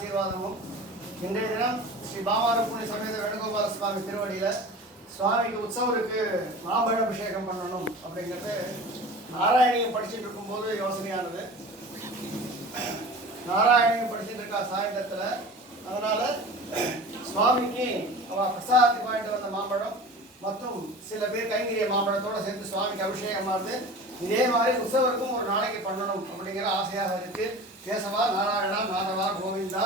ஆசீர்வாதமும் இன்றைய தினம் ஸ்ரீ பாமாரப்புணி சமேத வேணுகோபால சுவாமி திருவடியில் சுவாமிக்கு உற்சவருக்கு மாம்பழ அபிஷேகம் பண்ணணும் அப்படிங்கிறது நாராயணியம் படிச்சுட்டு இருக்கும்போது யோசனையானது. நாராயணியம் படிச்சுட்டு இருக்கா சாயந்தரத்தில். அதனால சுவாமிக்கு அவள் பிரசாதத்துக்கு வாங்கிட்டு வந்த மாம்பழம் மற்றும் சில பேர் கைங்கரிய மாம்பழத்தோடு சேர்த்து சுவாமிக்கு அபிஷேகமானது இதே மாதிரி உற்சவருக்கும் ஒரு நாளைக்கு பண்ணணும் அப்படிங்கிற ஆசையாக இருக்கு. கேசவா, நாராயணா, மாதவா, கோவிந்தா,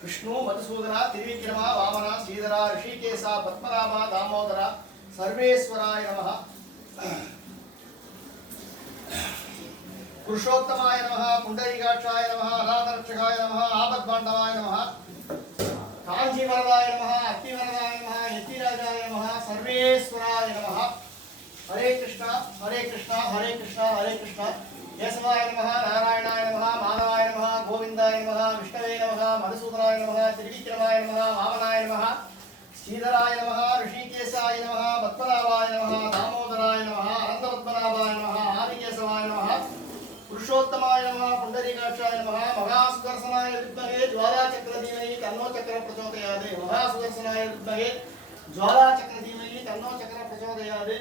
விஷ்ணு, மதுசூதனா, திரிவிக்ரமா, வாமனா, ஸ்ரீதரா, ரிஷிகேசா, பத்மநாபா, தாமோதரா, சர்வேஸ்வராய நமஹ, புருஷோத்தமாய நமஹ, புண்டரீகாட்சாய நமஹ, அநாதரட்சகாய நமஹ, ஆபத்பாண்டவாய நமஹ, காஞ்சிவரதாய நமஹ, அத்திவரதாய நமஹ, யத்திராஜாய நமஹ, சர்வேஸ்வராய நமஹ. ஹரே கிருஷ்ணா ஹரே கிருஷ்ணா ஹரே கிருஷ்ணா ஹரே கிருஷ்ணா. கேசவாய நமஹ, நாராயணாய நமஹ, மாதவாய நமஹ, கோவிந்தாய நமஹ, விஷ்ணவே நமஹ, மதுசூதனாய நமஹ, திரிவிக்ரமாய நமஹ, வாமனாய நமஹ, ஸ்ரீதராய நமஹ, ரிஷிகேசாய நமஹ, பத்மநாபாய நமஹ, தாமோதராய நமஹ, அனந்தபத்மநாபாய நமஹ, ஆதிகேசவாய நமஹ, புருஷோத்தமாய நமஹ, புண்டரீகாட்சாய நமஹ, மகாசுதர்சனாய வித்மஹே ஜ்வாலாசக்கரதீமஹி தன்னோ சக்கர பிரச்சோதயாத். மகாசுதர்சனாய வித்மஹே ஜ்வாலாசக்கரதீமஹி தன்னோ சக்கர பிரச்சோதயாத்.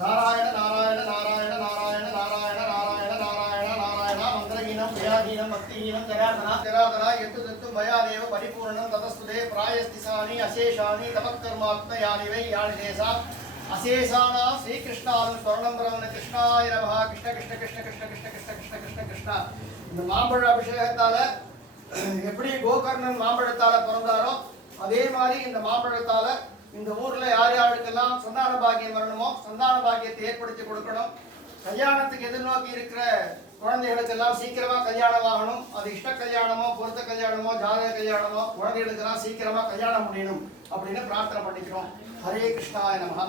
நாராயண நாராயண நாராயண நாராயண நாராயண நாராயண நாராயண நாராயண. மந்திரஹீனம் தயாஹீனம் பக்திஹீனம் ஜனார்தனா ஜனார்தனா எத்து தத்து மயாதேவ பரிபூர்ணம் ததஸ்துதே பிராயஸ்திசானி அசேஷானி தமத்கர்மாத்மயானி வை யானி தேசா அசேஷானா ஸ்ரீகிருஷ்ணான் ஸ்வர்ணம் பிரமண கிருஷ்ணாய நமஹ. கிருஷ்ண கிருஷ்ண கிருஷ்ண கிருஷ்ண கிருஷ்ண கிருஷ்ண கிருஷ்ண கிருஷ்ண கிருஷ்ணா. இந்த மாம்பழ அபிஷேகத்தால எப்படி கோகர்ணன் மாம்பழத்தால பிறந்தாரோ அதே மாதிரி இந்த மாம்பழத்தால இந்த ஊர்ல யார் யாருக்கெல்லாம் சந்தான பாக்கியம் வரணுமோ சந்தான பாக்கியத்தை ஏற்படுத்தி கொடுக்கணும். கல்யாணத்துக்கு எதிர்நோக்கி இருக்கிற குழந்தைகளுக்கெல்லாம் சீக்கிரமா கல்யாணம் ஆகணும். அது இஷ்ட கல்யாணமோ பொருத்த கல்யாணமோ ஜாதக கல்யாணமோ குழந்தைகளுக்கெல்லாம் சீக்கிரமா கல்யாணம் முடியணும் அப்படின்னு பிரார்த்தனை பண்ணிக்கிறோம். ஹரே கிருஷ்ணாய நமஹ.